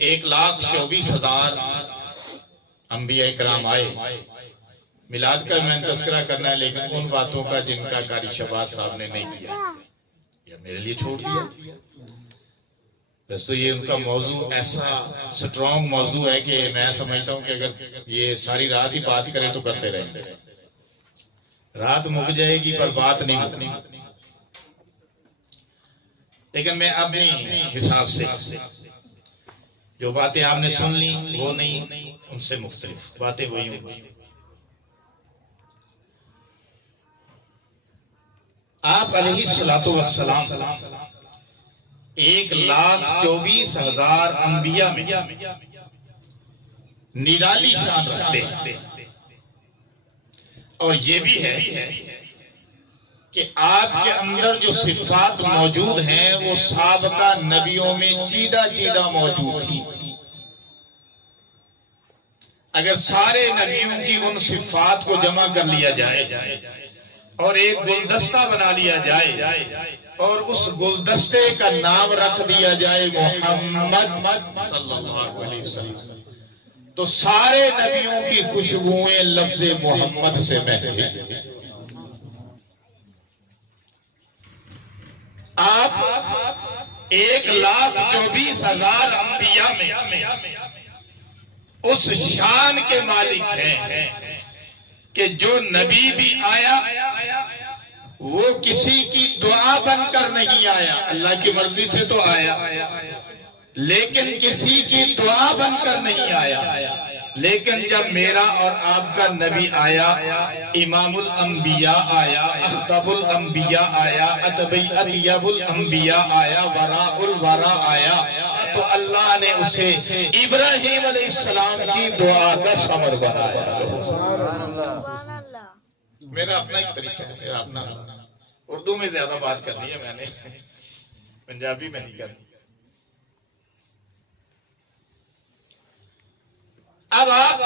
1,24,000 انبیاء کرام آئے. میلاد کا میں تذکرہ کرنا ہے لیکن ان باتوں کا جن کا قاری شہباز صاحب نے نہیں کیا یا میرے لیے چھوڑ دیا. بس تو یہ ان کا موضوع ایسا سٹرونگ موضوع ہے کہ میں سمجھتا ہوں کہ اگر یہ ساری رات ہی بات کریں تو کرتے رہیں گے. رات مک جائے گی پر بات نہیں مکنی. لیکن میں اپنی حساب سے جو باتیں آپ نے سن لی وہ نہیں، ان سے مختلف باتیں وہی ہوں گی. آپ علیہ الصلوۃ والسلام 1,24,000 انبیاء میں نرالی شان رکھتے ہیں. اور یہ بھی ہے کہ آپ کے اندر جو صفات موجود ہیں وہ سابقہ نبیوں میں چیدہ موجود تھی. اگر سارے نبیوں کی ان صفات کو جمع کر لیا جائے اور ایک گلدستہ بنا لیا جائے اور اس گلدستے کا نام رکھ دیا جائے محمد صلی اللہ علیہ وسلم تو سارے نبیوں کی خوشبوئیں لفظ محمد سے مہکیں. آپ 1,24,000 انبیاء میں اس شان کے مالک ہیں کہ جو نبی بھی آیا وہ کسی کی دعا بن کر نہیں آیا، اللہ کی مرضی سے تو آیا لیکن کسی کی دعا بن کر نہیں آیا. لیکن جب میرا اور آپ کا نبی آیا، امام الانبیاء آیا، اخطب الانبیاء آیا، اطیب الانبیاء آیا، وراء الورا آیا تو اللہ نے اسے ابراہیم علیہ السلام کی دعا کا ثمر بنایا. میرا اپنا ایک طریقہ ہے، میرا اپنا. اردو میں زیادہ بات کرنی ہے میں نے، پنجابی میں نہیں کرنی. اب آپ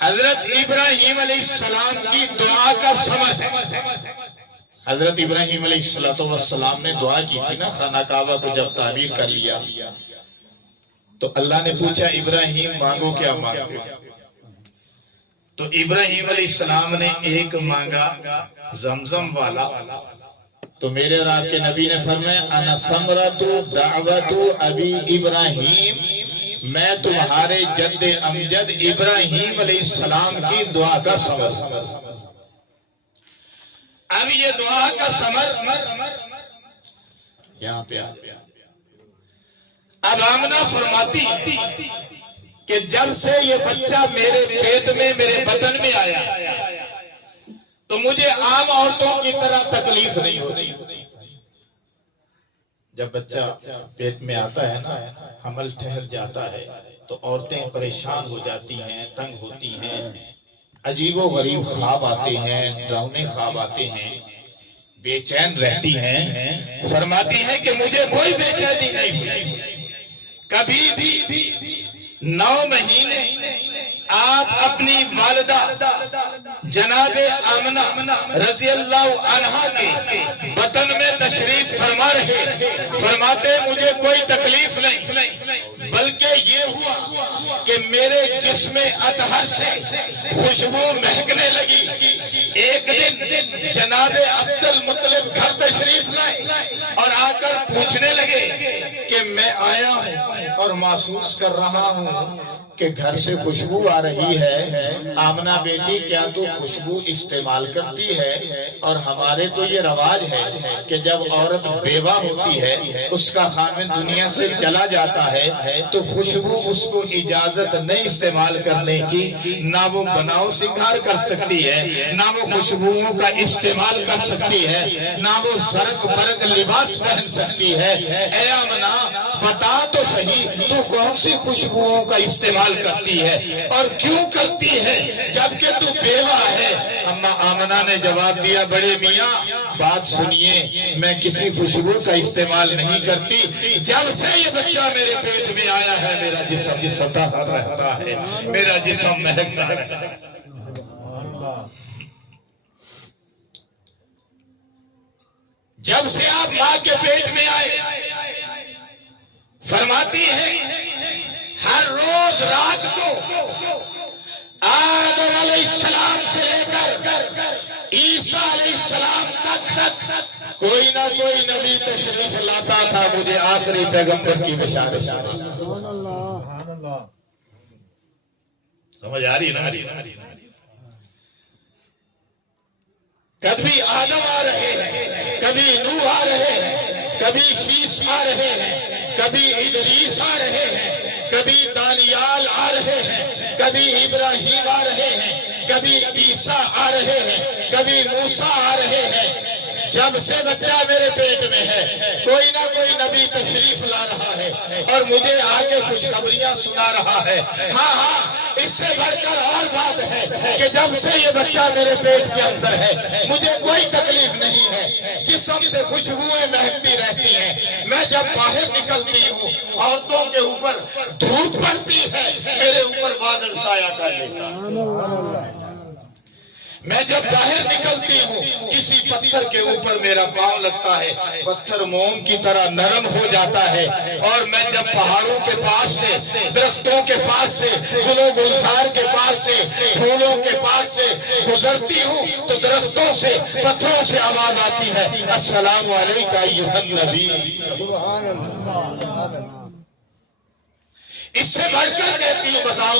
حضرت ابراہیم علیہ السلام کی دعا کا ثمر ہے. حضرت ابراہیم علیہ السلام نے دعا کی تھی نا، خانہ کعبہ کو جب تعمیر کر لیا تو اللہ نے پوچھا ابراہیم مانگو کیا مانگتے ہو؟ تو ابراہیم علیہ السلام نے ایک مانگا زمزم والا. تو میرے اور آپ کے نبی نے فرمایا انا ثمرۃ دعوت ابی ابراہیم، میں تمہارے جد امجد ابراہیم علیہ السلام کی دعا کا ثمر. اب یہ دعا کا ثمر یہاں پہ اب آمنہ فرماتی کہ جب سے یہ بچہ میرے پیٹ میں میرے بدن میں آیا تو مجھے عام عورتوں کی طرح تکلیف نہیں ہوتی. جب بچہ پیٹ میں آتا ہے نا، حمل ٹھہر جاتا ہے تو عورتیں پریشان ہو جاتی ہیں، تنگ ہوتی ہیں، عجیب و غریب خواب آتے ہیں، ڈراؤنے خواب آتے ہیں، بے چین رہتی ہیں. فرماتی ہیں کہ مجھے کوئی بے چینی نہیں ہوئی. کبھی بھی 9 مہینے آپ اپنی والدہ جناب آمنہ رضی اللہ عنہا کے بطن میں تشریف فرما رہے، فرماتے مجھے کوئی تکلیف نہیں بلکہ یہ ہوا کہ میرے جسم اطہر سے خوشبو مہکنے لگی. ایک دن جناب عبد المطلب گھر تشریف لائے اور آ کر پوچھنے لگے کہ میں آیا ہوں اور محسوس کر رہا ہوں کہ گھر سے خوشبو آ رہی ہے. آمنہ بیٹی کیا تو خوشبو استعمال کرتی ہے؟ اور ہمارے تو یہ رواج ہے کہ جب عورت بیوہ ہوتی ہے، اس کا خاوند دنیا سے چلا جاتا ہے تو خوشبو اس کو اجازت نہیں استعمال کرنے کی. نہ وہ بناؤ سنگھار کر سکتی ہے، نہ وہ خوشبوؤں کا استعمال کر سکتی ہے، نہ وہ زرق برق لباس پہن سکتی ہے. اے آمنہ بتا تو صحیح تو کون سی خوشبوؤں کا استعمال کرتی ہے اور کیوں کرتی ہے جبکہ تو بیوہ ہے؟ اما آمنہ نے جواب دیا بڑے میاں بات سنیے، میں کسی خوشبو کا استعمال نہیں کرتی. جب سے یہ بچہ میرے پیٹ میں آیا ہے میرا جسم مطہر رہتا ہے، میرا جسم مہکتا رہتا ہے. جب سے آپ ماں کے پیٹ میں آئے فرماتی ہے ہر روز رات کو آدم علیہ السلام سے لے کر عیسیٰ علیہ السلام تک کوئی نہ کوئی نبی تشریف لاتا تھا مجھے آخری پیغمبر کی بشارت سبحان اللہ. سمجھ آ رہی نا؟ کبھی آدم آ رہے ہیں، کبھی نوح آ رہے ہیں، کبھی شیش آ رہے ہیں، کبھی ادریس آ رہے ہیں، کبھی دانیال آ رہے ہیں، کبھی ابراہیم آ رہے ہیں، کبھی عیسیٰ آ رہے ہیں، کبھی موسیٰ آ رہے ہیں. جب سے بچہ میرے پیٹ میں ہے کوئی نہ کوئی نبی تشریف لا رہا ہے اور مجھے آگے خوشخبریاں سنا رہا ہے. ہاں اس سے بڑھ کر اور بات ہے کہ جب سے یہ بچہ میرے پیٹ کے اندر ہے مجھے کوئی تکلیف نہیں ہے، جسم سے خوشبوئیں مہکتی رہتی ہیں. میں جب باہر نکلتی ہوں عورتوں کے اوپر دھوپ پڑتی ہے، میرے اوپر بادل سایہ کر لیتا ہے. میں جب باہر نکلتی ہوں کسی پتھر کے اوپر میرا پاؤں لگتا ہے، پتھر موم کی طرح نرم ہو جاتا ہے. اور میں جب پہاڑوں کے پاس سے، درختوں کے پاس سے، گل و گلزار کے پاس سے، پھولوں کے پاس سے گزرتی ہوں تو درختوں سے، پتھروں سے آواز آتی ہے السلام علیکم ایھا النبی. اس سے بڑھ کر کہتی ہوں بتاؤ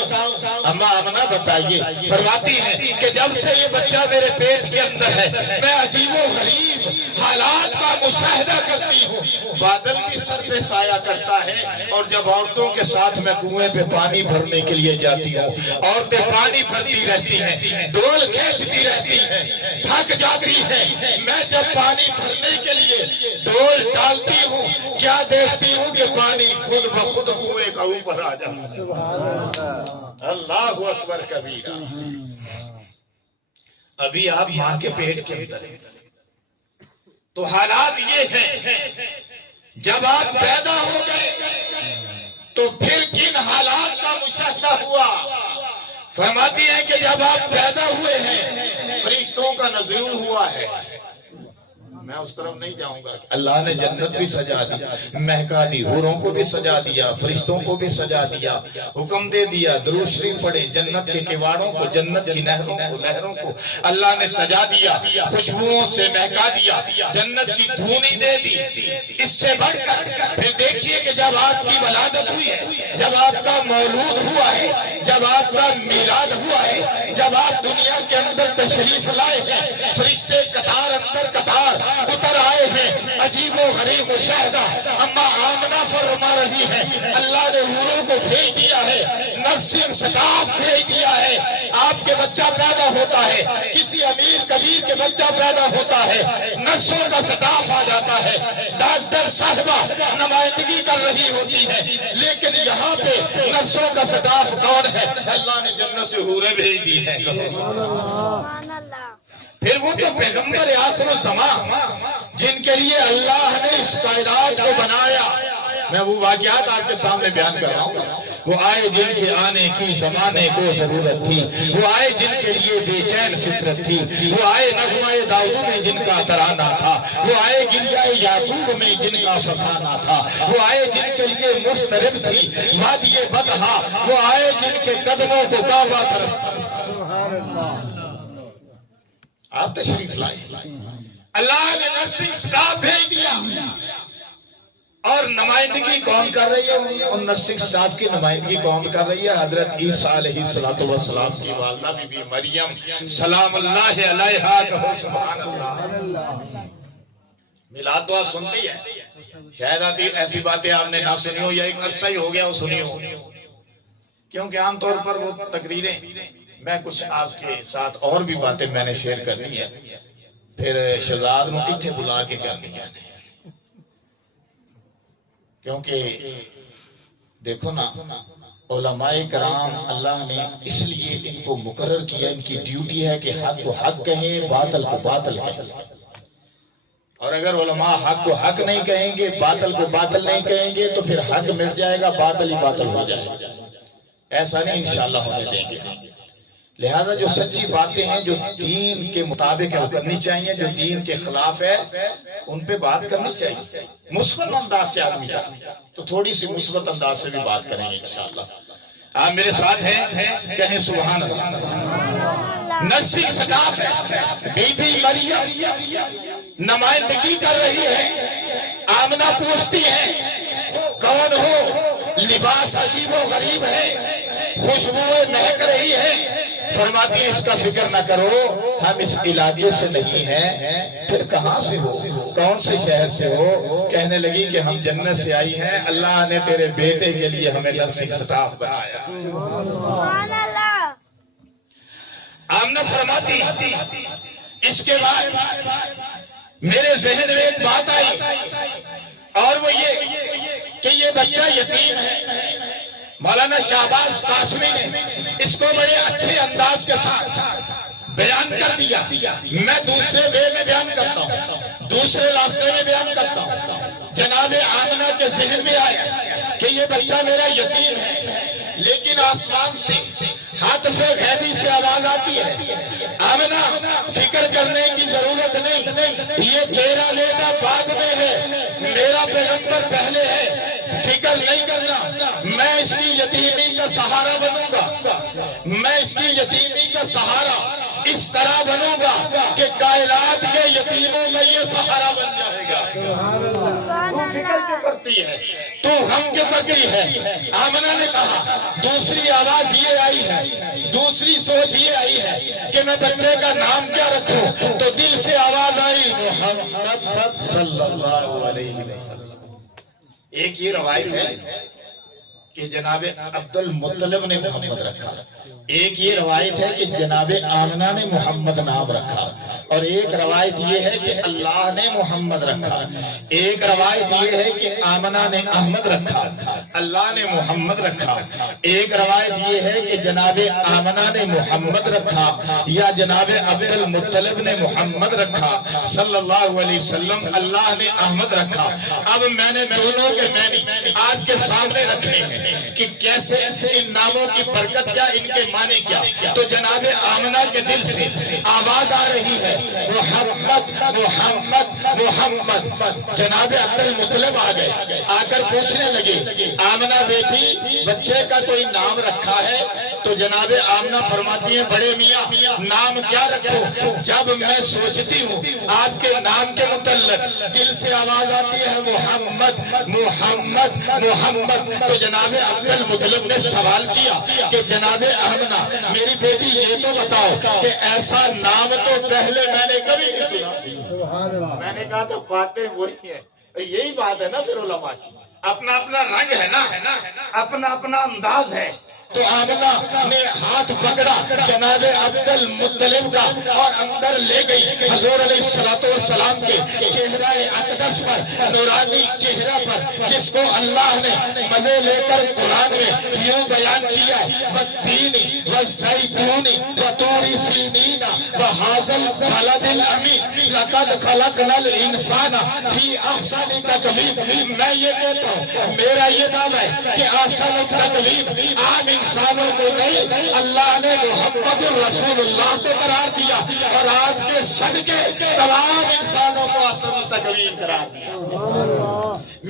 اما آمنہ بتائیے. فرماتی ہے کہ جب سے یہ بچہ میرے پیٹ کے اندر ہے میں عجیب و غریب حالات کا مشاہدہ کرتی ہوں. بادل بھی سر پہ سایہ کرتا ہے اور جب عورتوں کے ساتھ میں کنویں پہ پانی بھرنے کے لیے جاتی ہوں عورتیں پانی بھرتی رہتی ہیں، ڈول کھینچتی رہتی ہیں، تھک جاتی ہیں. میں جب پانی بھرنے کے لیے ڈول ڈالتی ہوں کیا دیکھتی ہوں کہ پانی خود بخود کنویں کا اوپر آ جاتا. اللہ اکبر کبیرہ. ابھی آپ ماں کے پیٹ کے اندر ہیں تو حالات یہ ہیں، جب آپ پیدا ہو گئے تو پھر کن حالات کا مشاہدہ ہوا. فرماتی ہے کہ جب آپ پیدا ہوئے ہیں فرشتوں کا نزول ہوا ہے. میں اس طرف نہیں جاؤں گا. اللہ نے جنت بھی سجا دی، مہکا دی، حوروں کو بھی سجا دیا، فرشتوں کو بھی سجا دیا، حکم دے دیا درود شریف پڑھے. جنت کے کواڑوں کو، جنت کی نہروں کو، لہروں کو اللہ نے سجا دیا، خوشبوؤں سے مہکا دیا، جنت کی دھونی دے دی. اس سے بڑھ کر پھر دیکھیے کہ جب آپ کی ولادت ہوئی ہے، جب آپ کا مولود ہوا ہے، جب آپ کا میلاد ہوا ہے، جب آپ دنیا کے اندر تشریف لائے ہیں فرشتے قطار اندر قطار اتر آئے ہیں. عجیب و غریب مشاہدہ. اما آمنہ فرما رہی ہے اللہ نے حوروں کو بھیج دیا ہے، نرسنگ سٹاف بھیج دیا ہے. آپ کے بچہ پیدا ہوتا ہے، کسی امیر کبیر کے بچہ پیدا ہوتا ہے، نرسوں کا سٹاف آ جاتا ہے، ڈاکٹر صاحبہ نمائندگی کر رہی ہوتی ہے. لیکن یہاں پہ نرسوں کا سٹاف کون ہے؟ اللہ نے جنت سے حوریں بھیج دی ہیں. پھر وہ تو پیغمبر آخر الزمان جن کے لیے اللہ نے اس کائنات کو بنایا. میں وہ واقعات آپ کے سامنے بیان کر رہا ہوں. وہ آئے جن کے آنے کی زمانے کو ضرورت تھی، وہ آئے جن کے لیے بے چین فطرت تھی، وہ آئے نغمہ داؤد میں جن کا ترانہ تھا، وہ آئے گریہ یعقوب میں جن کا فسانہ تھا، وہ آئے جن کے لیے مسترب تھی وادی بطحا، وہ آئے جن کے قدموں کو کعبہ ترستا. آپ تشریف لائے. اللہ نے نرسنگ سٹاف بھیج دیا. اور نمائندگی کون کر رہی ہے؟ ان نرسنگ سٹاف کی نمائندگی کون کر رہی ہے؟ حضرت عیسیٰ علیہ السلام کی والدہ بی بی مریم سلام اللہ علیہا. کہو سبحان اللہ. میلاد تو آپ سنتے ہی ہیں، شاید آتی ایسی باتیں آپ نے نہ سنی ہو یا ایک عرصہ ہی ہو گیا وہ سنی ہو، کیونکہ عام طور پر وہ تقریریں، میں کچھ آپ کے ساتھ اور بھی باتیں میں نے شیئر کرنی ہے، پھر شہزاد نو اتنے بلا کے کرنی ہے. کیونکہ دیکھو نا علماء کرام اللہ نے اس لیے ان کو مقرر کیا، ان کی ڈیوٹی ہے کہ حق کو حق کہیں، باطل کو باطل کہیں. اور اگر علماء حق کو حق نہیں کہیں گے، باطل کو باطل نہیں کہیں گے تو پھر حق مٹ جائے گا، باطل ہی باطل ہو جائے گا. ایسا نہیں انشاءاللہ ہونے دیں گے. لہذا جو سچی باتیں ہیں جو دین کے مطابق ہے وہ کرنی چاہیے، جو دین کے خلاف ہے ان پہ بات کرنی چاہیے، مثبت انداز سے آدمی کا، تو تھوڑی سی مثبت انداز سے بھی بات کریں گے انشاءاللہ۔ آپ میرے ساتھ ہیں، کہیں سبحان اللہ۔ نرسنگ سٹاف ہے، بی بی مریم نمائندگی کر رہی ہے، آمنہ پوچھتی ہے کون ہو، لباس عجیب و غریب ہے، خوشبوئیں مہک رہی ہے، فرماتی ہے اس کا فکر نہ کرو، ہم اس علاقے سے نہیں ہیں۔ پھر کہاں سے ہو، کون سے شہر سے ہو؟ کہنے لگی کہ ہم جنت سے آئی ہیں، اللہ نے تیرے بیٹے کے لیے ہمیں نرسنگ سٹاف بنایا۔ سبحان اللہ۔ آمنہ فرماتی اس کے بعد میرے ذہن میں ایک بات آئی، اور وہ یہ کہ یہ بچہ یتیم ہے۔ مولانا شہباز قاسمی نے اس کو بڑے اچھے انداز کے ساتھ بیان کر دیا۔ میں دوسرے وے میں بیان کرتا ہوں، دوسرے راستے میں بیان کرتا ہوں۔ جناب آمنہ کے ذہن میں آیا کہ یہ بچہ میرا یتیم ہے، لیکن آسمان سے ہاتف غیبی سے آواز آتی ہے، آمنہ فکر کرنے کی ضرورت نہیں، یہ تیرا بیٹا بعد میں ہے، میرا پیغمبر پہلے ہے، فکر نہیں کرنا، میں اس کی یتیمی کا سہارا بنوں گا، میں اس کی یتیمی کا سہارا اس طرح بنوں گا کہ کائنات کے یتیموں کا یہ سہارا بن جائے گا۔ تو فکر کیوں کرتی ہے، تو ہم کیوں کرتی ہے؟ آمنہ نے کہا دوسری آواز یہ آئی ہے، دوسری سوچ یہ آئی ہے کہ میں بچے کا نام کیا رکھوں، تو دل سے آواز آئی محمد صلی اللہ علیہ وسلم۔ ایک یہ روایت ہے کہ جناب عبد المطلب نے محمد رکھا، ایک یہ روایت ہے کہ جناب آمنہ نے محمد نام رکھا، اور ایک روایت یہ ہے کہ اللہ نے محمد رکھا، ایک روایت یہ ہے کہ آمنہ نے احمد رکھا، اللہ نے محمد رکھا، ایک روایت یہ ہے کہ جناب آمنہ نے محمد رکھا یا جناب عبد المطلب نے محمد رکھا صلی اللہ علیہ وسلم، اللہ نے احمد رکھا۔ اب میں نے دونوں کے معنی آپ کے سامنے رکھنے ہیں کہ کیسے ان ناموں کی برکت کیا، ان کے معنی کیا۔ تو جناب آمنہ کے دل سے آواز آ رہی ہے محمد محمد محمد۔ جناب عبد المطلب آ گئے، آ کر پوچھنے لگے آمنہ بیٹی بچے کا کوئی نام رکھا ہے؟ تو جناب آمنہ فرماتی ہیں بڑے میاں نام کیا رکھو؟ جب میں سوچتی ہوں آپ کے نام کے متعلق دل سے آواز آتی ہے محمد محمد محمد۔ تو جناب عبد المطلب نے سوال کیا کہ جناب آمنہ میری بیٹی یہ تو بتاؤ کہ ایسا نام تو پہلے میں نے کبھی نہیں سنا۔ میں نے کہا تو باتیں وہی ہیں، یہی بات ہے نا پھر علماء کی، اپنا اپنا رنگ ہے نا، اپنا اپنا انداز ہے۔ تو آمنہ نے ہاتھ پکڑا جناب عبد المطلب کا اور اندر لے گئی، حضور علیہ السلام کے چہرہ اقدس پر، نورانی چہرہ پر، جس کو اللہ نے مزے لے کر قرآن میں یوں بیان کیا ہے والتین والزیتون وطور سینین وہذا البلد الامین لقد خلقنا الانسان فی احسن تقویم۔ میں یہ کہتا ہوں، میرا یہ دعویٰ ہے کہ احسن تقویم عام انسانوں کو نہیں، اللہ نے محمد رسول اللہ کو قرار دیا، اور آپ کے صدقے تمام انسانوں کو احسن تقویم قرار دیا۔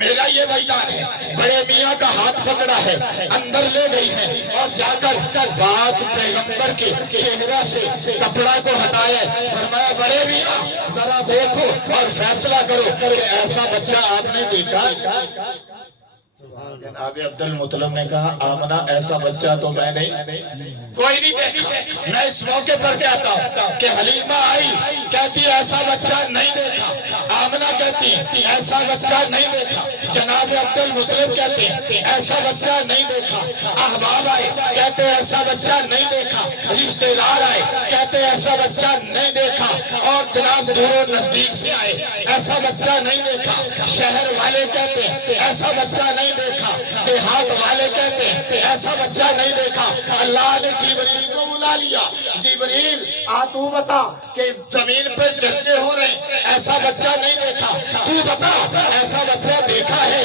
میرا یہ میدان ہے، بڑے میاں کا ہاتھ پکڑا ہے، اندر لے گئی ہے، اور جا کر بات پیغمبر کے چہرہ سے کپڑا کو ہٹایا، فرمایا بڑے میاں ذرا دیکھو اور فیصلہ کرو کہ ایسا بچہ آپ نے دیکھا؟ جناب عبد المطلب نے کہا آمنہ ایسا بچہ تو میں نے کوئی نہیں دیکھا۔ میں اس موقع پر کہتا ہوں کہ حلیمہ آئی کہتی ایسا بچہ نہیں دیکھا، آمنہ کہتی ایسا بچہ نہیں دیکھا، جناب عبد المطلب کہتے ہیں ایسا بچہ نہیں دیکھا، احباب آئے کہتے ایسا بچہ نہیں دیکھا، رشتہ دار آئے کہتے ایسا بچہ نہیں دیکھا، اور جناب دور و نزدیک سے آئے ایسا بچہ نہیں دیکھا، شہر والے کہتے ہیں ایسا بچہ نہیں دیکھا، دیہات والے کہتے ہیں ایسا بچہ نہیں دیکھا۔ اللہ نے جبریل کو بلا لیا، جبریل آ تو بتا کہ زمین پر جنگیں ہو رہے، ایسا بچہ نہیں دیکھا، تو بتا ایسا بچہ دیکھا ہے؟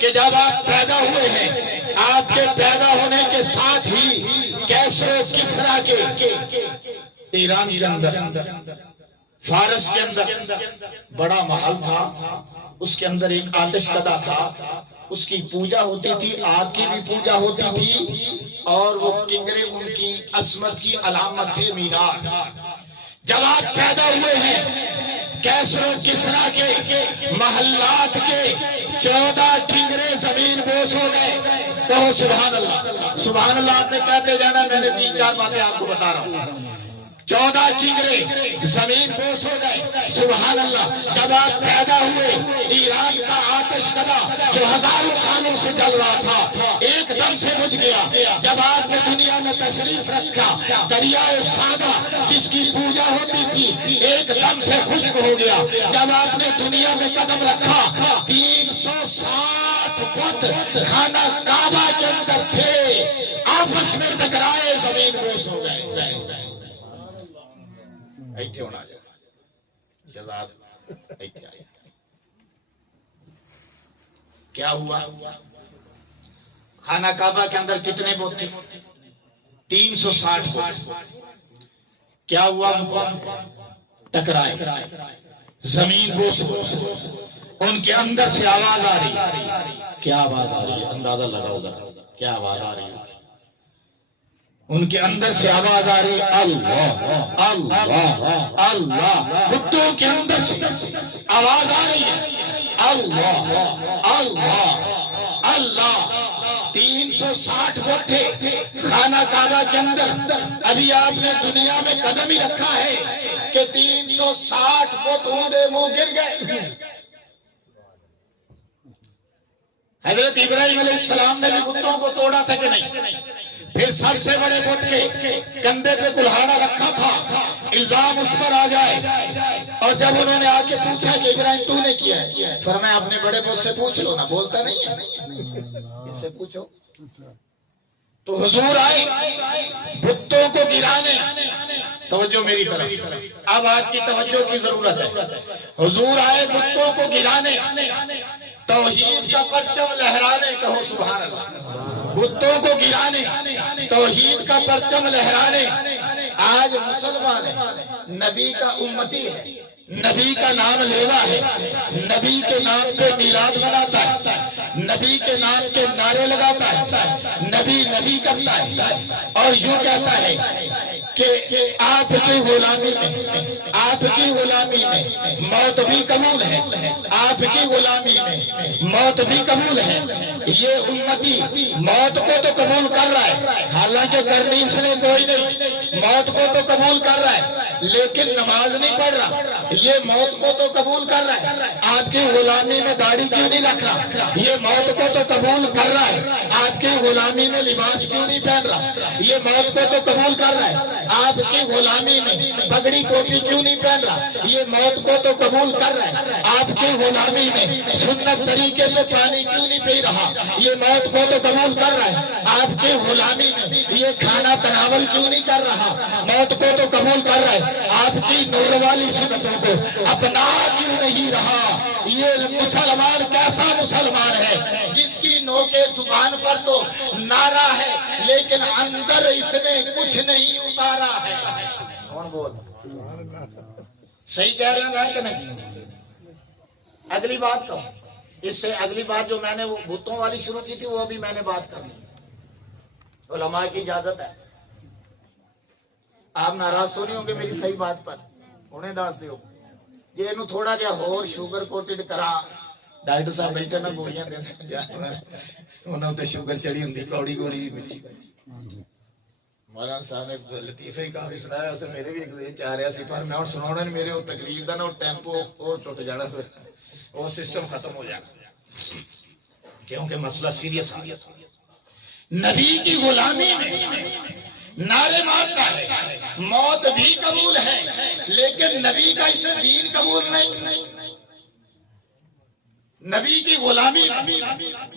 کہ جب آپ پیدا ہوئے ہیں آپ کے پیدا ہونے کے ساتھ ہی کیسر و کسریٰ کے ایران کے اندر فارس کے اندر بڑا محل تھا، اس کے اندر ایک آتش کدہ تھا، اس کی پوجا ہوتی تھی، آگ کی بھی پوجا ہوتی تھی، اور وہ کنگرے ان کی عظمت کی علامت تھے مینار۔ جب آپ پیدا ہوئے ہیں کیسر و کسریٰ کے محلات کے 14 کنگرے زمین بوس ہو گئے۔ کہو سبحان اللہ۔ سبحان اللہ آپ نے کہتے جانا، میں نے 3-4 باتیں آپ کو بتا رہا ہوں۔ 14 کنگرے زمین بوس ہو گئے، سبحان اللہ۔ جب آپ پیدا ہوئے ایران کا آتش کدہ جو ہزاروں سالوں سے جل رہا تھا ایک دم سے بجھ گیا۔ جب آپ نے دنیا میں تشریف رکھا دریائے ساگا جس کی پوجا ہوتی تھی ایک دم سے خشک ہو گیا۔ جب آپ نے دنیا میں قدم رکھا 360 بت خانہ کعبہ کے اندر تھے، آپس میں ٹکرائے زمین بوس ہو گئے۔ ایتھے ہونا جائے شہزاد ایتھے آئے۔ کیا ہوا؟ خانہ کعبہ کے اندر کتنے بت تھے؟ 360 بت۔ کیا ہوا؟ ان کو ٹکرائے، زمین بوس ہو۔ ان کے اندر سے آواز آ رہی۔ کیا آواز آ رہی ہے؟ اندازہ لگاؤ ذرا، کیا آواز آ رہی ہے؟ ان کے اندر سے آواز آ رہی، اللہ اللہ اللہ۔ بتوں کے اندر سے آواز آ رہی ہے، اللہ اللہ اللہ۔ 360 بت تھے خانہ کعبہ کے اندر۔ ابھی آپ نے دنیا میں قدم ہی رکھا ہے کہ 360 بت اونڈے منہ گر گئے۔ حضرت ابراہیم علیہ السلام نے بھی بتوں کو توڑا تھا کہ نہیں؟ پھر سب سے بڑے بت کے کندھے پہ کلہاڑا رکھا تھا، الزام اس پر آ جائے۔ اور جب انہوں نے آ کے پوچھا کہ ابراہیم تو نے کیا ہے، فرمایا اپنے بڑے بت سے پوچھ لو نا، بولتا نہیں ہے، اس سے پوچھو۔ تو حضور آئے بتوں کو گرانے۔ توجہ میری طرف، اب آپ کی توجہ کی ضرورت ہے۔ حضور آئے بتوں کو گرانے، توحید کا پرچم لہرانے۔ کہو سبحان اللہ۔ بتوں کو گرانے، توحید کا پرچم لہرانے۔ آج مسلمان ہے، نبی کا امتی ہے، نبی کا نام لیوا ہے، نبی کے نام پہ میلاد مناتا ہے، نبی کے نام پہ نعرے لگاتا ہے، نبی نبی کرتا ہے، اور یوں کہتا ہے کہ آپ کی غلامی میں، آپ کی غلامی میں موت بھی قبول ہے، آپ کی غلامی میں موت بھی قبول ہے۔ یہ امتی موت کو تو قبول کر رہا ہے، حالانکہ کرنی اس نے کوئی نہیں، موت کو تو قبول کر رہا ہے لیکن نماز نہیں پڑھ رہا۔ یہ موت کو تو قبول کر رہا ہے، آپ کی غلامی میں داڑھی کیوں نہیں رکھ رہا؟ یہ موت کو تو قبول کر رہا ہے، آپ کی غلامی میں لباس کیوں نہیں پہن رہا؟ یہ موت کو تو قبول کر رہا ہے، آپ کی غلامی میں پگڑی ٹوپی کیوں نہیں پہن رہا؟ یہ موت کو تو قبول کر رہا ہے، آپ کی غلامی میں سنت طریقے پہ پانی کیوں نہیں پی رہا؟ یہ موت کو تو قبول کر رہا ہے، آپ کی غلامی میں یہ کھانا تناول کیوں نہیں کر رہا؟ موت کو تو قبول کر رہا ہے، آپ کی نور والی سنتوں کو اپنا کیوں نہیں رہا؟ یہ مسلمان کیسا مسلمان ہے جس کی نوکے زبان پر تو نعرہ ہے لیکن اندر اس نے کچھ نہیں اتارا ہے؟ کون بول؟ صحیح کہہ رہے ہیں کہ نہیں؟ اگلی بات کہوں، اس سے اگلی بات جو میں نے وہ بتوں والی شروع کی تھی وہ بھی میں نے بات کرنی، علماء کی اجازت ہے۔ آپ ناراض تو نہیں ہوں گے میری صحیح بات پر؟ انہیں دس دیو یہ انہوں تھوڑا جا ہور شوگر کوٹڈ کرا، ڈاکٹر صاحب بیٹھے نہ گولیاں دے انہوں تے شوگر چڑی ہوندی، کوڑی گوڑی بھی مٹھی۔ مولانا صاحب نے لطیفہ ہی کافی سنایا، اسے میرے بھی ایک دن چاہ رہا سی پر میں اور سناؤنا نہیں، میرے وہ تقریر دا نا وہ ٹیمپو اور ٹوٹ جانا، پھر وہ سسٹم ختم ہو جانا، کیونکہ مسئلہ سیریس آ گیا تھا۔ نبی کی غلامی میں نعرے مارتا ہے، موت بھی قبول ہے لیکن نبی کا اسے دین قبول نہیں۔ نبی کی غلامی،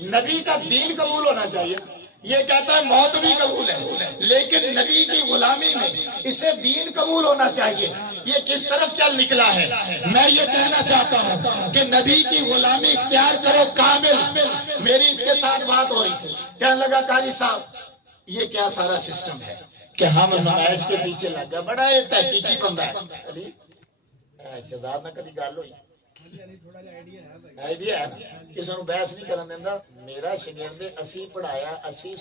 نبی کا دین قبول ہونا چاہیے، یہ کہتا ہے موت بھی قبول ہے، لیکن نبی کی غلامی میں اسے دین قبول ہونا چاہیے۔ یہ کس طرف چل نکلا ہے؟ میں یہ کہنا چاہتا ہوں کہ نبی کی غلامی اختیار کرو کامل۔ میری اس کے ساتھ بات ہو رہی تھی، کہنے لگا قاری صاحب یہ کیا سارا سسٹم ہے کہ ہم نمائش کے پیچھے لگ گئے، بڑا یہ تحقیقی بندہ ہے۔ شہزاد نہ کدی گل ہوئی آئیڈیا ہے نا، کسی نو بحث نہیں کرن دیندا۔ میرا شاگرد اسی پڑھایا، اسی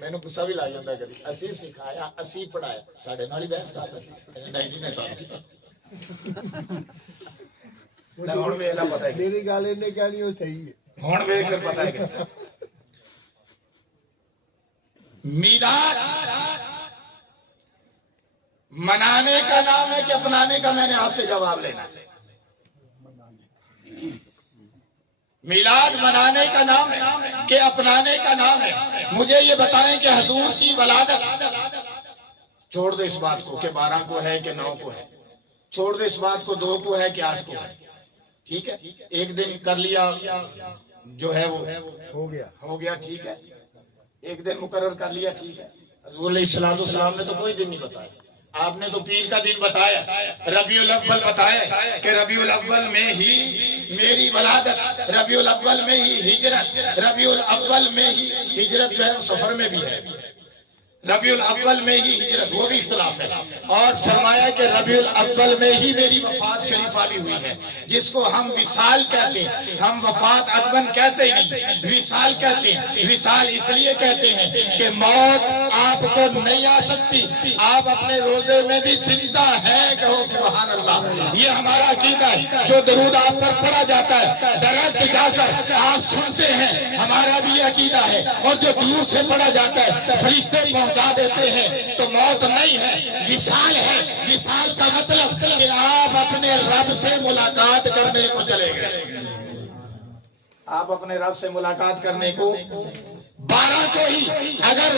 مینوں غصہ بھی لگ جاندا کبھی، اسی سکھایا، اسی پڑھایا، ساڈے نال ہی بحث کردا سی۔ نہیں جی نے تانوں کیتا ہن ویلا پتہ ہے میری گل اینے کہنی او صحیح ہے، ہن ویکھ کر پتہ ہے کہ میلاد منانے کا نام ہے کہ اپنانے کا؟ میں نے آپ سے جواب لینا ہے۔ میلاد منانے کا نام ہے کہ اپنانے کا نام ہے؟ مجھے یہ بتائیں کہ حضور کی ولادت، چھوڑ دو اس بات کو کہ 12 کو ہے کہ 9 کو ہے، چھوڑ دو اس بات کو 2 کو ہے کہ 8 کو ہے، ٹھیک ہے، ایک دن کر لیا جو ہے وہ ہو گیا ٹھیک ہے، ایک دن مقرر کر لیا ٹھیک ہے۔ حضور علیہ السلام نے تو کوئی دن نہیں بتایا، آپ نے تو پیر کا دن بتایا، ربیع الاول بتایا کہ ربیع الاول میں ہی میری ولادت، ربیع الاول میں ہی ہجرت، ربیع الاول میں ہی ہجرت جو ہے سفر میں بھی ہے، ربیع الاول میں ہی ہجرت، وہ بھی اختلاف ہے، اور فرمایا کہ ربیع الاول میں ہی میری وفات شریفہ بھی ہوئی ہے، جس کو ہم وصال کہتے ہیں، ہم وفات ادبن کہتے ہی نہیں، وصال کہتے ہیں۔ وصال اس لیے کہتے ہیں کہ موت آپ کو نہیں آ سکتی، آپ اپنے روزے میں بھی زندہ ہیں، کہو سبحان اللہ۔ یہ ہمارا عقیدہ ہے، جو درود آپ پر پڑھا جاتا ہے ڈائریکٹ جا کر آپ سنتے ہیں، ہمارا بھی یہ عقیدہ ہے، اور جو دور سے پڑھا جاتا ہے فرشتے پہنچا دیتے ہیں، تو موت نہیں ہے، وصال ہے۔ وصال کا مطلب کہ آپ اپنے رب سے ملاقات کرنے کو چلے گئے، آپ اپنے رب سے ملاقات کرنے کو 12 کو ہی اگر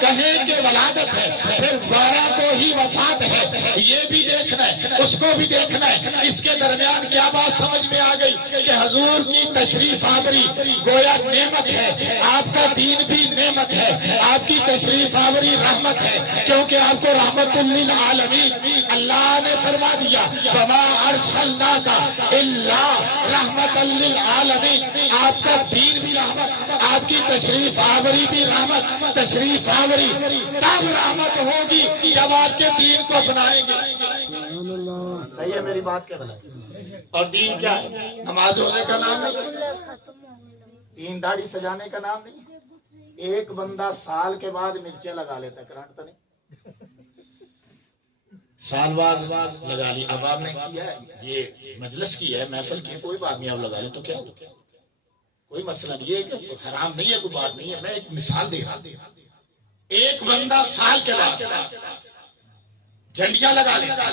کہیں کہ ولادت ہے، پھر 12 کو ہی وفات ہے، یہ بھی دیکھنا ہے، اس کو بھی دیکھنا ہے۔ اس کے درمیان کیا بات سمجھ میں آ گئی کہ حضور کی تشریف آوری گویا نعمت ہے، آپ کا دین بھی نعمت ہے، آپ کی تشریف آوری رحمت ہے، کیونکہ آپ کو رحمت للعالمین اللہ نے فرما دیا، وما ارسلناک الا رحمت للعالمین۔ آپ کا دین بھی رحمت، آپ کی تشریف آوری بھی رحمت۔ تشریف آوری تب رحمت ہوگی جب آپ کے دین کو اپنائیں گے۔ صحیح ہے میری بات کیا غلط؟ اور دین کیا ہے؟ نماز روزے کا نام نہیں، دین داڑھی سجانے کا نام نہیں۔ ایک بندہ سال کے بعد مرچیں لگا لیتا ہے، کرنٹ تو نہیں، سال بعد لگا لی۔ اب آپ نے کیا ہے، یہ مجلس کی ہے، محفل کی ہے، کوئی بات نہیں، آپ لگا لیں تو کیا ہو، کوئی مسئلہ نہیں ہے، کہ حرام نہیں ہے، کوئی بات نہیں ہے، میں ایک مثال دے رہا ہوں۔ ایک بندہ سال کے بعد جھنڈیاں لگا لیتا،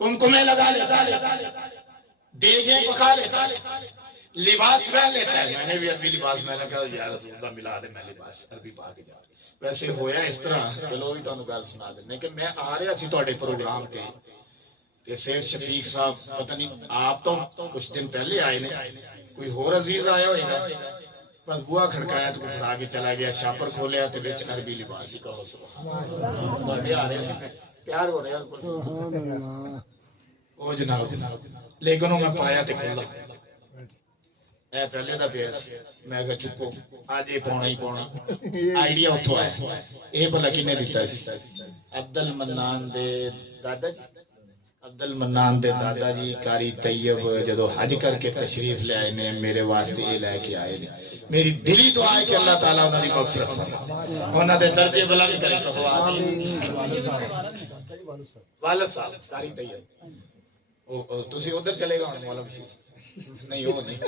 کمکمے لگا لیتا، دیگیں پکا لیتا، لباس پہن لیتا ہے۔ میں نے بھی عربی لباس میں کہا یا رسول اللہ ملا دے، میں لباس عربی پا کے جا رہا۔ ویسے ہویا اس طرح، چلو بھی تانوں گل سنا دیں، لیکن میں آ رہا سی تواڈے پروگرام تے کہ سیٹھ شفیق صاحب پتہ نہیں آپ تو کچھ دن پہلے آئے نے، کوئی اور عزیز آیا ہوئے گا، بس بوا کھڑکایا تو کچھ آگے چلا گیا، چھاپر کھولیا تو بچ عربی لباس ہی، کہو سبحان اللہ۔ آ رہے سے پیار ہو رہا ہے او جناب، لیکن میں پایا تے کھلا اے پہلے دا پیا سی، میں کہا چکو اج یہ پاਉਣਾ ہی پاਉਣਾ۔ آئیڈیا اتھوں آیا، اے بھلا کنے دتا سی؟ عبد المنان دے دادا جی، عبد المنان دے دادا جی قاری طیب جدو حج کر کے تشریف لے آئے نے، میرے واسطے یہ لے کے آئے نے۔ میری دلی دعا ہے کہ اللہ تعالیٰ انہاں دی مغفرت فرمائے، انہاں دے درجے بلند کرے، کہو آمین۔ والد صاحب قاری طیب، تسی ادھر چلے گا ہن مولا بشیر نہیں، وہ نہیں،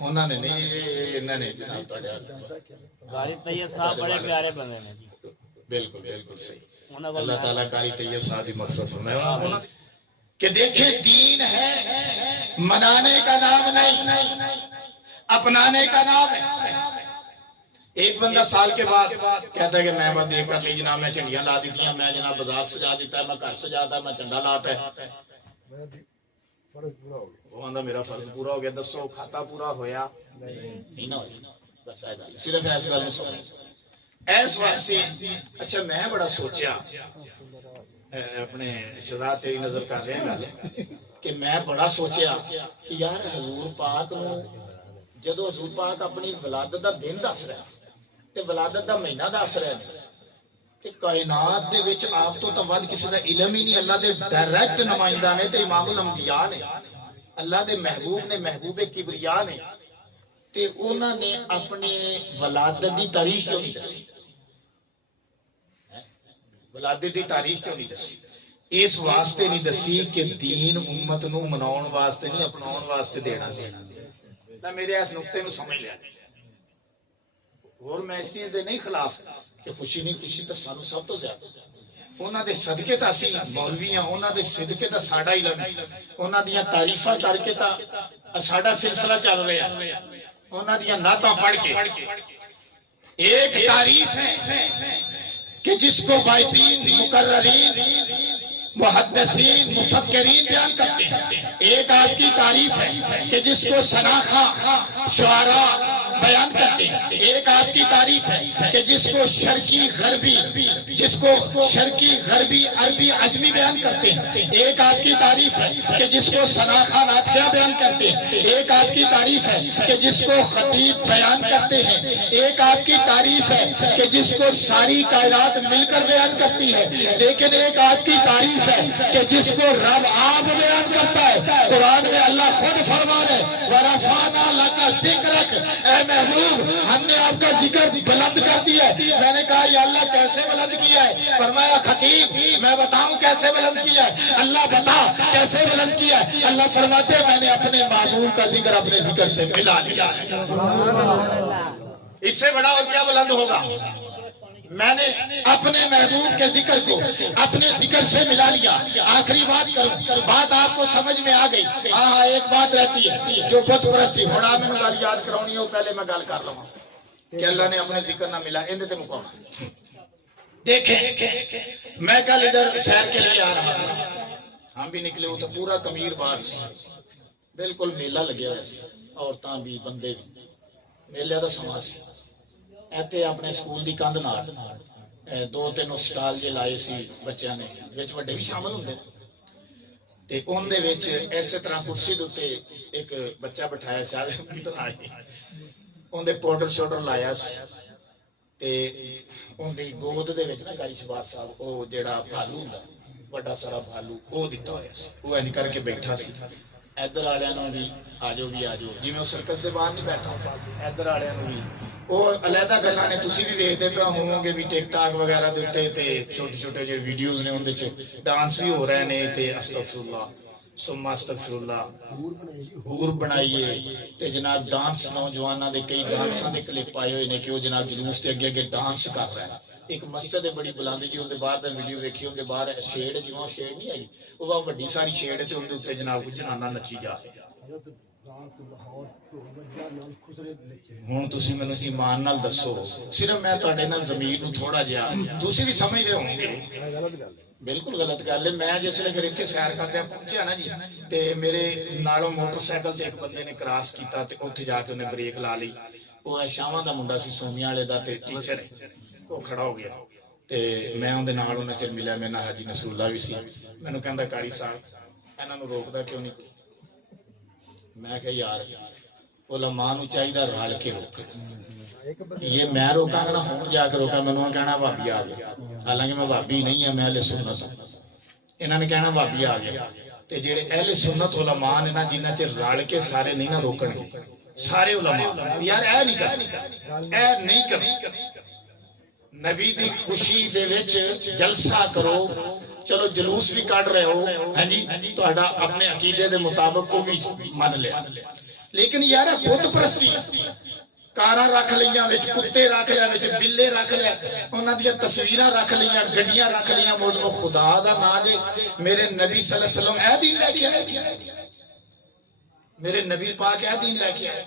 انہوں نے نہیں، انہوں نے جناب تاڑے قاری طیب صاحب بڑے پیارے بندے نے جی، بالکل بالکل صحیح۔ اللہ تعالیٰ قاری طیب صاحب دی مغفرت فرمائے۔ کہ دیکھیں دین ہے، منانے کا نام نہیں، اپنانے کا نام ہے۔ ایک بندہ سال کے بعد کہتا ہے کہ میں بات دیکھ کر لی جناب، میں چنڈیاں لا دیتی ہیں، میں جناب بازار سجا دیتا ہے، میں گھر سجاتا ہے، میں چنڈا لاتا ہے، وہ آندہ میرا فرض پورا ہو گیا۔ دسو کھاتا پورا ہویا نہیں نہ ہویا، بس صرف ایسے گل نہیں سمجھ۔ اس واسطے اچھا میں بڑا سوچیا اپنے شہزاد تیری نظر کر رہے ہیں گل کہ میں بڑا سوچیا کہ یار حضور پاک نو جدو حضور پاک اپنی ولادت دا دن دس رہا تے ولادت دا مہینہ دس رہا کہ کائنات دے وچ آپ تو ود کسی دا علم ہی نہیں اللہ دے ڈائریکٹ نمائندہ نے تے امام الانبیاء نے اللہ دے محبوب نے محبوب کبریا نے تے انہاں نے اپنی ولادت دی تاریخ کیوں نہیں دسی ولادت دی تاریخ کیوں نہیں دسی اس واسطے نہیں دسی کہ دین امت نو مناؤن واسطے نہیں اپناؤن واسطے دینا سی نہ میرے اس نقطے نو سمجھ لیا اور میں اس چیز دے نہیں خلاف کہ خوشی نہیں خوشی تو سانو سب تو زیادہ انہاں دے صدقے تا اسی مولوی ہاں انہاں دے صدقے تا ساڈا علم انہاں دیاں تعریفاں کر کے تا ساڈا سلسلہ چل رہا ہے انہاں دیاں نعتاں پڑھ کے ایک تعریف ہے کہ جس کو باعثین مقررین محدثین مفکرین بیان کرتے ہیں ایک آپ کی تعریف ہے کہ جس کو سناخہ شعراء بیان کرتے ہیں ایک آپ کی تعریف ہے کہ جس کو شرقی غربی عربی عجمی بیان کرتے ہیں ایک آپ کی تعریف ہے کہ جس کو سناخہ ناتھیہ بیان کرتے ہیں ایک آپ کی تعریف ہے کہ جس کو خطیب بیان کرتے ہیں ایک آپ کی تعریف ہے کہ جس کو ساری کائنات مل کر بیان کرتی ہے لیکن ایک آپ کی تعریف ہے کہ جس کو رب آپ بیان کرتا ہے قرآن میں اللہ خود فرما رہے وَرَفَعْنَا لَكَ ذِكْرَكَ اے محبوب ہم نے آپ کا ذکر بلند کر دیا ہے میں نے کہا یا اللہ کیسے بلند کیا ہے فرمایا خطیب میں بتاؤں کیسے بلند کیا ہے اللہ بتا کیسے بلند کیا ہے اللہ فرماتے ہیں میں نے اپنے معبود کا ذکر اپنے ذکر سے ملا لیا ہے اس سے بڑا اور کیا بلند ہوگا میں نے اپنے محبوب کے ذکر کو اپنے ذکر سے ملا لیا آخری بات کروں بات آپ کو سمجھ میں آ گئی ہاں ایک بات رہتی ہے جو بت پرستی ہونا میں گل یاد کرونی ہو پہلے میں گل کر لوں کہ اللہ نے اپنے ذکر نہ ملا اندے تے مقام دیکھیں میں کل ادھر سیر کے لیے آ رہا تھا ہم بھی نکلے وہ تو پورا کمیر بار سی بالکل میلہ لگیا ہوا سی عورتاں بھی بندے بھی میلے دا سما سی ایتھے اپنے سکول دی کندھ نال دو تین سٹال جے لائے سی بچیاں نے وچ وڈے بھی شامل ہوندے تے اون دے وچ ایسے طرح کرسی دے اوتے ایک بچہ بٹھایا سی اون دے پاؤڈر شوڈر لایا سی تے اون دی گود دے وچ نا گائی شباز صاحب او جیڑا بھالو ہوندا بڑا سارا بھالو او دتا ہویا سی او این کر کے بیٹھا سی ادھر والےاں نوں بھی آجو جی میں سرکس دے باہر نہیں بیٹھا ادھر والےاں نوں بھی وہ علیحدہ گلاں نے تسی بھی ویکھدے پے ہو گے بھی ٹک ٹاک وغیرہ دے اوتے تے چھوٹے چھوٹے جو ویڈیوز نے اون دے وچ ڈانس بھی ہو رہے نے تے استغفر اللہ ثم استغفر اللہ حور بنائیے تے جناب ڈانس نوجواناں دے کئی ڈانساں دے کلپ آئے ہوئے نے کہ وہ جناب جلوس تے اگے اگے ڈانس کر رہے ہیں ایک مسجد ہے بڑی بلندی جی اون دے باہر دا ویڈیو ویکھی اون دے باہر شیڈ جیواں شیڈ نہیں آئی وہ وڈی ساری شیڈ تے اون دے اوتے جناب کچھ جناناں نچی جا رہی ہوں تسی مینوں ایمان نال دسو صرف میں تہاڈے نال ضمیر نوں تھوڑا جہا تسی بھی سمجھدے ہوں گے بالکل غلط گل ہے میں جس ویلے پھر اتنے سیر کردے پہنچیا نا جی تے میرے نالوں موٹر سائیکل تے ایک بندے نے کراس کیتا تے اوتھے جا کے انہیں بریک لا لی وہ شاواں دا منڈا سی سومیاں والے دا تے ٹیچر وہ کھڑا ہو گیا تے میں اون دے نال انہاں چر ملیا میرے نال حاجی نصر اللہ بھی سی مینوں کہندا قاری صاحب انہاں نوں روکدا کیوں نہیں میں کہ یار علماء نوں چاہیے رل کے روکے یہ میں روکاں گا نا ہوں جا کے روکاں مینوں کہنا بھابی آ گیا حالانکہ میں بھابی نہیں ہوں میں اہل سنت ہوں انہاں نے کہنا بھابی آ گیا تے جڑے اہل سنت علماء نے نا جنہ چ رل کے سارے نہیں نہ روکن گے سارے علماء یار اے نہیں کر نبی دی خوشی دے وچ جلسہ کرو چلو جلوس بھی کٹ رہے ہو ہاں جی تہاڈا اپنے عقیدے دے مطابق کو بھی من لیا لیکن یار بت پرستی کاراں رکھ لیاں وچ کتے رکھ لیا وچ بلے رکھ لیا انہاں دی تصویراں رکھ لیاں گڈیاں رکھ لیاں او خدا دا نا جے میرے نبی صلی اللہ علیہ وسلم اے دین لے کے آئے میرے نبی پاک اے دین لے کے آئے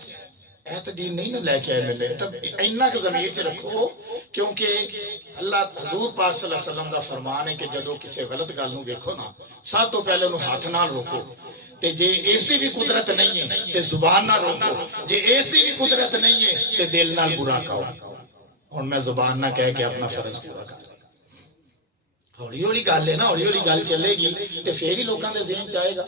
اے تے دین نہیں نہ لے کے آئے ملے تب اینا کہ ضمیر چ رکھو کیونکہ اللہ حضور پاک صلی اللہ علیہ وسلم دا فرمان ہے کہ جدو کسی غلط گل نوں ویکھو نا سب تو پہلے انہوں ہاتھ نال روکو تے جے اس دی بھی قدرت نہیں ہے تے زبان نہ روکو جے اس دی بھی قدرت نہیں ہے تے دل نال برا کہو ہوں میں زبان نہ کہہ کے اپنا فرض پورا کر ہولی ہولی گل ہے نا، ہولی ہولی گل چلے گی تو پھر ہی لوگوں کے ذہن چاہے گا.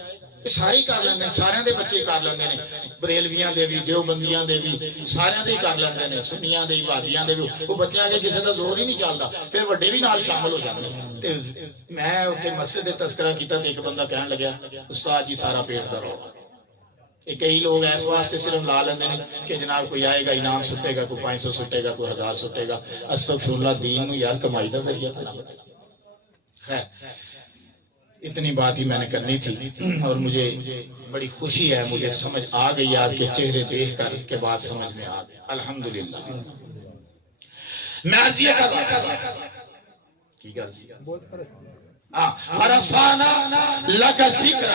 سارے کر لیندے، سارے دے بچے کر لیندے نے، بریلویاں دے بھی، دیوبندیاں دے بھی، سارے دے کر لیندے نے، سنیاں دے وادیاں دے بھی. وہ بچیاں کے کسی دا زور ہی نہیں چلدا، پھر وڈے بھی نال شامل ہو جاندے. تے میں اوتھے مسجد دے تذکرہ کیتا تے ایک بندہ کہن لگا استاد جی سارا پیٹ دا رولا. کئی لوگ اس واسطے صرف لا لیندے نے کہ جناب کوئی آئے گا انعام سٹے گا، کوئی 500 سٹے گا، کوئی 1000 سٹے گا. استغفر اللہ، دین نو یار کمائی دا ذریعہ نہ بنایا. خیر اتنی بات ہی میں نے کرنی تھی، اور مجھے بڑی خوشی ہے، مجھے سمجھ آ گئی آپ کے چہرے دیکھ کر کے بات سمجھ میں آ گئی الحمدللہ. میں عرض یہ کر رہا تھا کی گل سی عرفانہ لگا ذکر،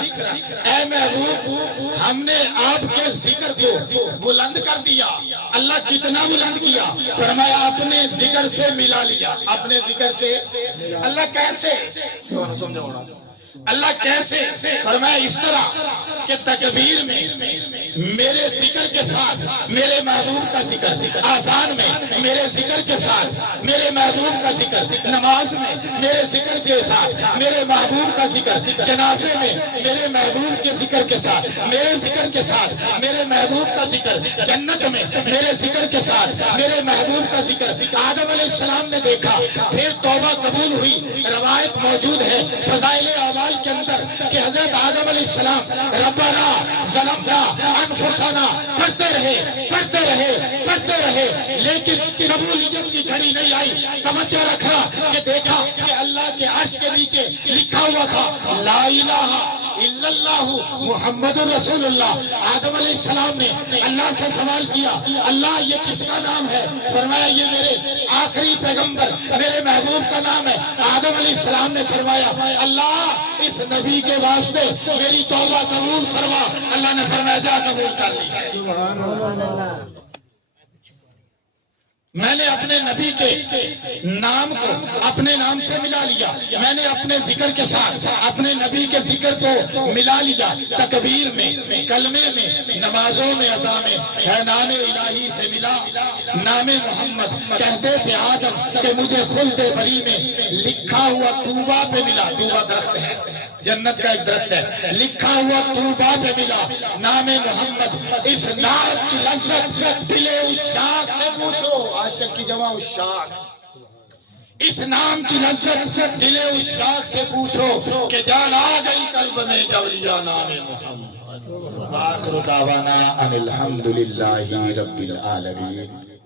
اے محبوب ہم نے آپ کے ذکر کو بلند کر دیا. اللہ کتنا بلند کیا؟ فرمایا اپنے ذکر سے ملا لیا. اپنے ذکر سے اللہ کیسے سمجھاؤں، اللہ کیسے؟ فرمایا اس طرح کہ تکبیر میں میرے ذکر کے ساتھ میرے محبوب کا ذکر، آذان میں میرے ذکر کے ساتھ میرے محبوب کا ذکر، نماز میں میرے ذکر کے ساتھ میرے محبوب کا ذکر، جنازے میں میرے محبوب کے ذکر کے ساتھ میرے ذکر کے ساتھ میرے محبوب کا ذکر، جنت میں میرے ذکر کے ساتھ میرے محبوب کا ذکر. آدم علیہ السلام نے دیکھا، پھر توبہ قبول ہوئی. روایت موجود ہے فضائل اعمال کے اندر کہ حضرت آدم علیہ السلام ربنا ظلمنا انفسنا پڑھتے رہے لیکن قبولیت کی گھڑی نہیں آئی. توجہ رکھنا کہ دیکھا کہ اللہ کے عرش کے نیچے لکھا ہوا تھا لا الہ الا اللہ محمد رسول اللہ. آدم علیہ السلام نے اللہ سے سوال کیا اللہ یہ کس کا نام ہے؟ فرمایا یہ میرے آخری پیغمبر میرے محبوب کا نام ہے. آدم علیہ السلام نے فرمایا اللہ اس نبی کے واسطے میری توبہ قبول فرما. اللہ نے فرمایا جا قبول کر لی. میں نے اپنے نبی کے نام کو اپنے نام سے ملا لیا، میں نے اپنے ذکر کے ساتھ اپنے نبی کے ذکر کو ملا لیا. تکبیر میں، کلمے میں، نمازوں میں، اذان میں ہے نام الہی سے ملا نام محمد. کہتے تھے آدم کہ مجھے خلد بری میں لکھا ہوا طوبہ پہ ملا. طوبہ درخت ہے، جنت کا ایک درخت ہے، لکھا ہوا طوبہ پہ ملا نام محمد. اس نام کی لذت دل عشاق سے پوچھو، عاشق کی جمع عشاق. اس نام کی لذت دل عشاق سے پوچھو کہ جان آ گئی قلب میں جب لیا نام محمد. آخر دعوانا ان الحمدللہ رب العالمین.